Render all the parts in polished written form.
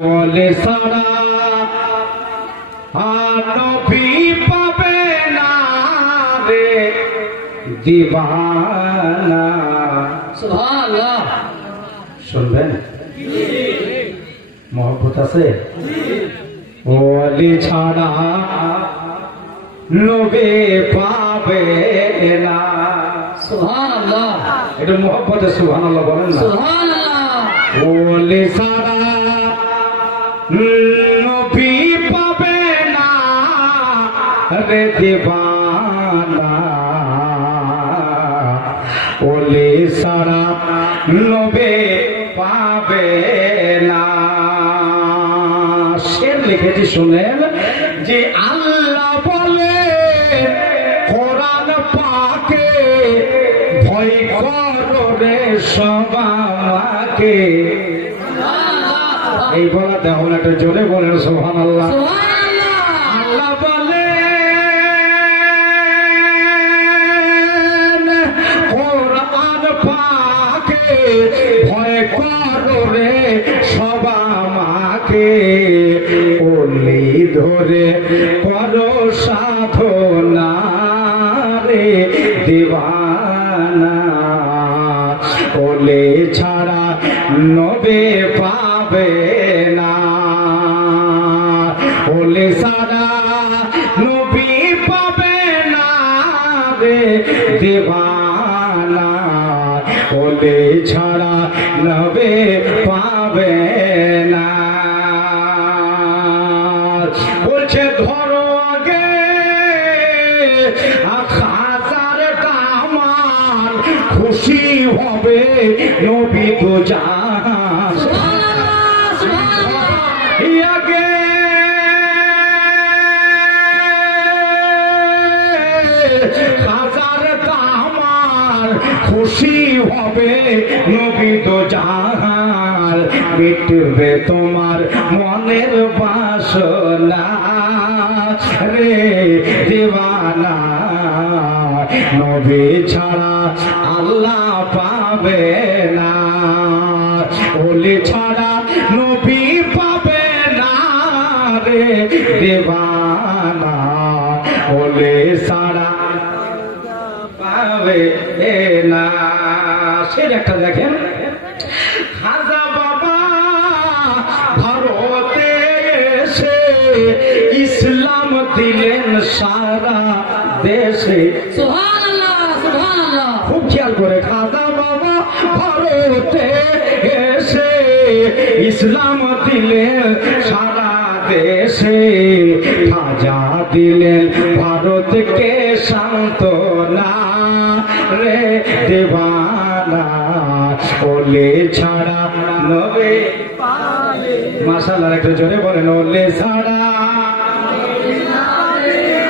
বলে সারা নবী পাবে না রে দিবানা। সুবহানাল্লাহ। শুনবেন মহব্বত আছে। ওলি ছাড়া নবী পাবে না। সুবহানাল্লাহ। এটা মহব্বতে সুবহানাল্লাহ বলেন না। সুবহানাল্লাহ। ওলি ছাড়া নবী পাবে না রে দিবানা। ওলি ছাড়া নবী পাবে না। শের লিখেছি শুনেন যে আল্লাহ বলে কোরআন পাকে ভয় করো রে সবাকে। এই বলা দেখুন একটা জোরে বলেন সুবহানাল্লাহ। আল্লাহ বলে কোরআন পাকে ভয় করো রে সবাকে। ওলি ধরে করো সাধনা রে দিবানা। ওলে ছাড়া নবে পাবে না। ওলে ছাড়া নবী পাবে না রে দিবানা। ওলে ছাড়া নবে পাবে না। বলছে ধরো আগে হাজার কামান খুশি হবে নবী তো জাহান। আগে হাজার কামান খুশি হবে নবী তো জাহান। মিটবে তোমার মনের বাসনা রে দিবানা। নবী ছাড়া আল্লাহ পাবে না। ওলি ছাড়া নবী পাবে না রে দিবানা। ওলি ছাড়া পাবে না। সেটা একটা দেখেন খাজা বাবা ভারতে এসে ইসলাম দিলেন সারা দেশে। সুবহানাল্লাহ। সুবহানাল্লাহ। খুব খেয়াল করে খাজা বাবা ভারতে এসে ইসলাম দিলেন সারা দেশে। খাজা দিলেন ভারতকে সান্ত্বনা রে দেবানা। ওলে ছাড়া নবে মাশাআল্লাহ একটু জোরে বলেন ওলে ছাড়া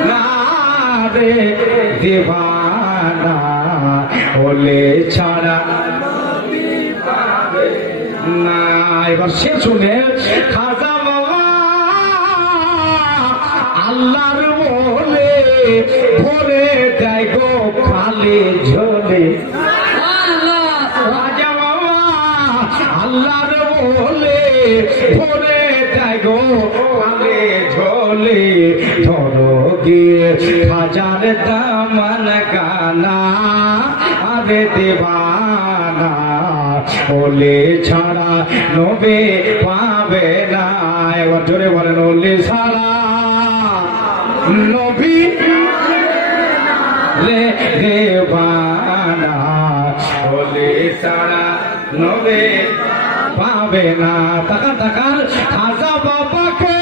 না রে দেবানা। ওলে ছাড়া না। এবার সে শুনে খাজা বাবা আল্লাহর বলে ভরে দেয় গো খালি ঝোলে। রাজা বাবা আল্লাহর বলে ভরে দেয় গো খালি ঝোলে। ধরো গিয়ে হাজার দামান গানা আরে দেবানা। ওলে ছাড়া নবে পাবে না। এবার জোরে বলেন ওলে ছাড়া নবী লে দেবানা। ওলে ছাড়া নবে পাবে না। তাকান তাকান খাজা বাবাকে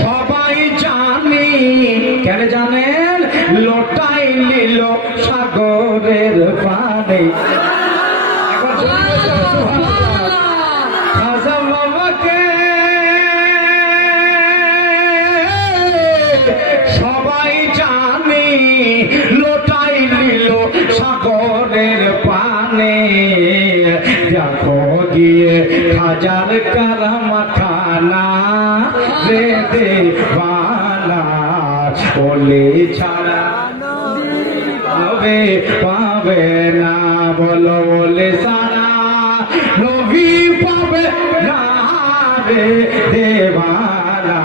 সবাই জানি কেন জানেন? লোটাই নিল সাগরের পানি। খাজা বাবাকে সবাই জানি লোটাই নিল সাগরের পানে। দেখো গিয়ে হাজার কারামাখানা রে দেবানা। ওলে ছাড়া নবে পাবে না। বলো ওলে ছাড়া নবী পাবে না রে দেবানা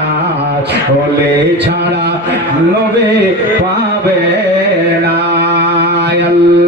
ওলে ছাড়া নবে পাবে না আল্লাহ